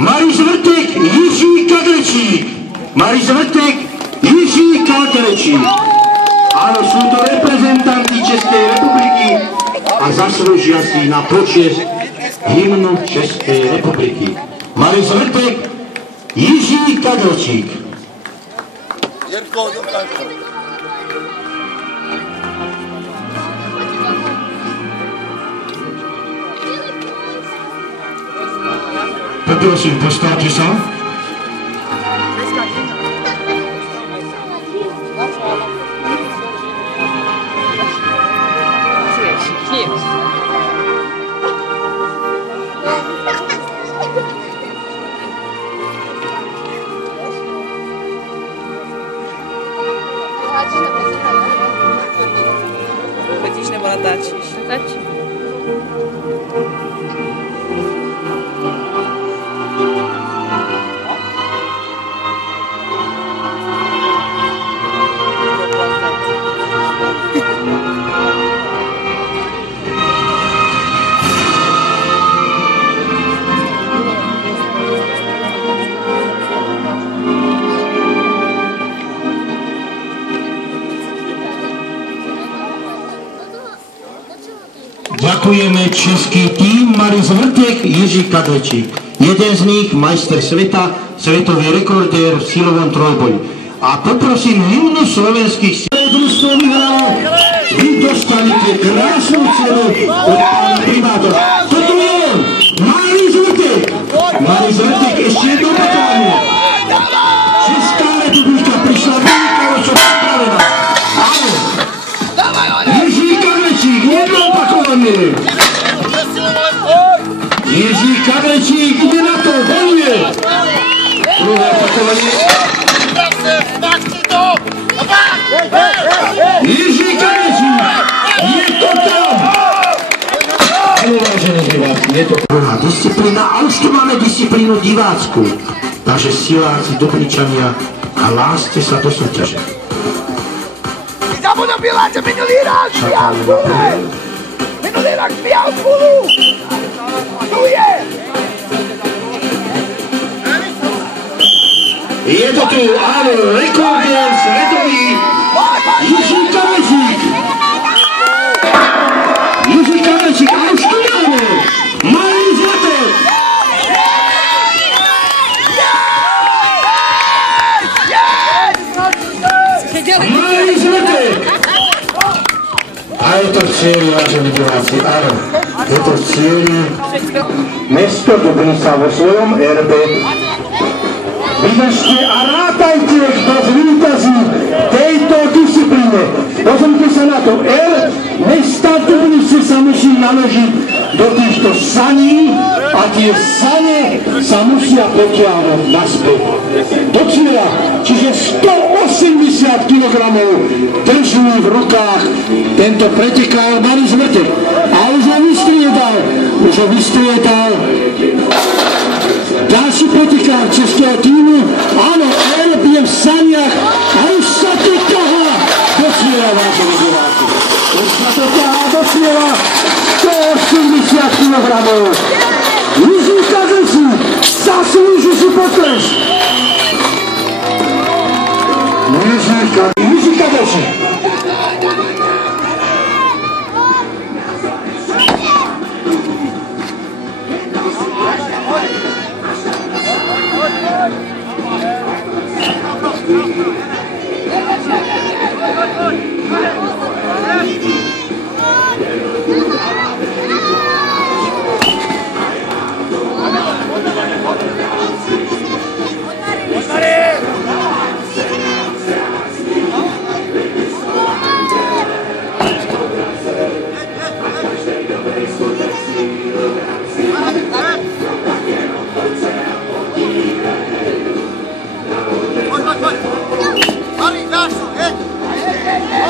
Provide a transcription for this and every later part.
Mariš Vrtek, Jiří Kadlečík. Mariš Vrtek, Jiří Kadlečík. Áno, sú to reprezentanti Českej republiky a zaslúžia si na počesť hymnu Českej republiky. Mariš Vrtek, Jiří Kadlečík. Poprosím, postavte sa. Chodíš nebo natáčíš? Natáčím. Ďakujeme český tým Mariš Vrtek, Jiří Kadlečík. Jeden z nich, majster sveta, svetový rekordér v silovom trojboji. A poprosím hymnu slovenských síl. Družstvo vyhralo, vy dostanete krásnu cenu od pána primátora. Toto je on, Mariš Vrtek. Mariš Vrtek, ešte jedno opakovanie. Česká republika prišla vynikajúco pripravená. Áno. Jiří Kadlečík, jedno opakovanie. Jiří Kadlečík, ide na to, bojuje. Druhé opakovanie. Jiří Kadlečík, je to tam. Vážené diváci, je to druhá disciplína a už tu máme disciplínu divácku. Takže siláci, Dobričania, hláste sa do súťaže. Zabudobila, že minulý rok Fialkulu! Minulý rok Fialkulu! Tu je! Je to tu, áno, rekordér svetový Jiří Kadlečík. Jiří Kadlečík, a už tu máme Mariš Vrtek. Mariš Vrtek. A je to v cieli, vážení diváci, áno. Je to v cieli. Mesto Dubnica vo svojom erbe. Vydržte a rátajte, kto zvíťazí tejto disciplíne. Pozrite sa na to. Mesta Dubnice sa musí naložiť do týchto saní a tie sane sa musia potiahnuť naspäť do cieľa. Čiže 180 kg drží v rukách tento pretekár Mariš Vrtek. A už ho vystriedal ďalší pretekár českého týmu. Áno, Erb je v saniach a už sa to ťahá do cieľa, vážení diváci. Už sa to ťahá do cieľa 180 kg. Jiří Kadlečík zaslúži si potresť. Jiří Kadlečík.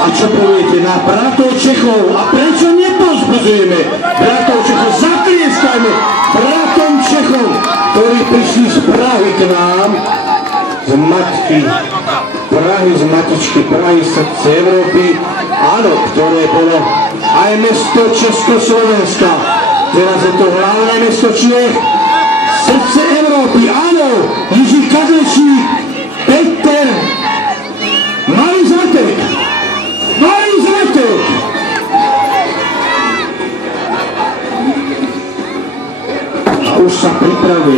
A čo poviete na bratov Čechov? A prečo nepozbudzujeme bratov Čechov? Zatlieskajme bratom Čechov, ktorí prišli z Prahy k nám, z matky Prahy, z matičky Prahy, srdce Európy, áno, ktoré bolo aj mesto Československa. Teraz je to hlavné mesto Čiech, srdce Európy.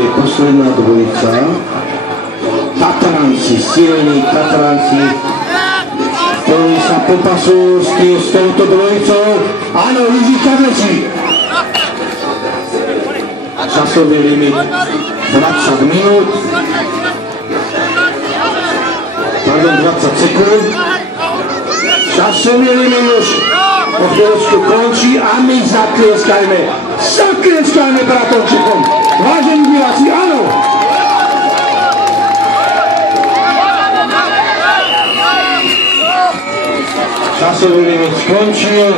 je posledná dvojica. Tatranci, silní Tatranci, ktorí sa popasujú s touto dvojicou. Áno, Jiří Kadlečík. Časový limit 20 minút. Pardon, 20 sekúnd. Časový limit už po chvíľočku končí a my zaklieskajme bratovčekom. Vážení diváci, áno! Časový limit skončil.